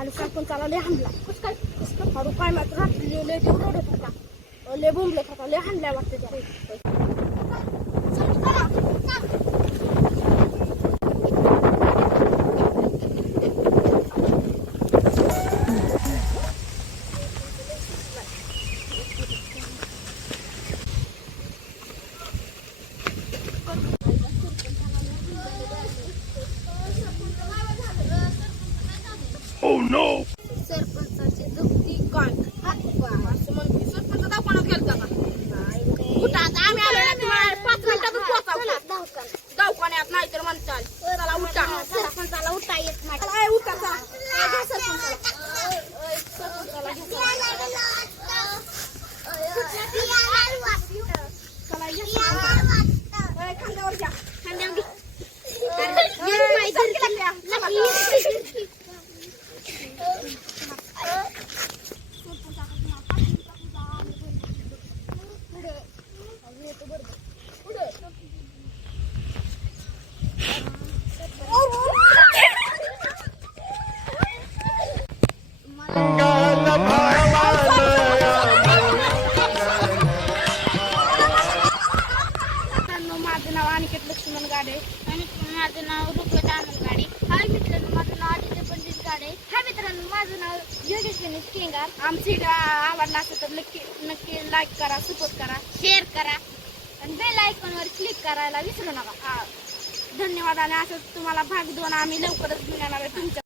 आणि सरपंचाला लय हाणला. कसं काय अरे काय मात्र रात्री लय जीव रडत होता, लय बोंबलत होता, लय हाणल्या वाटते त्या. सरपंचाची दुखती कान असं म्हणते. सरपंच दवाखान्यात गेलता का? कुठं आता आम्ही आलो ना, तुम्हाला 5 मिनिटातच पोहोचावं दवाखान्यात. नाही तर म्हणताल चला उठा, सरपंचाला उठा येत नाही. उठा चला, सरपंचाला खांद्यावर घ्या, खांद्यावर घ्या. माझं नाव अनिकेत लक्ष्मण गाडे आणि माझं नाव रुपये आनंद गाडे. हाय मित्रांनो, माझं नाव आदित्य पंडित गाडे. हाय मित्रांनो, माझं नाव योगेश गणेश केंगार. आमची आवडला असेल तर नक्की लाईक करा, सपोर्ट करा, शेअर करा आणि बेल आयकॉनवर क्लिक करायला विसरू नका. धन्यवाद. आणि असं तुम्हाला भाग 2 आम्ही लवकरच घेऊन येणार आहे तुमच्या.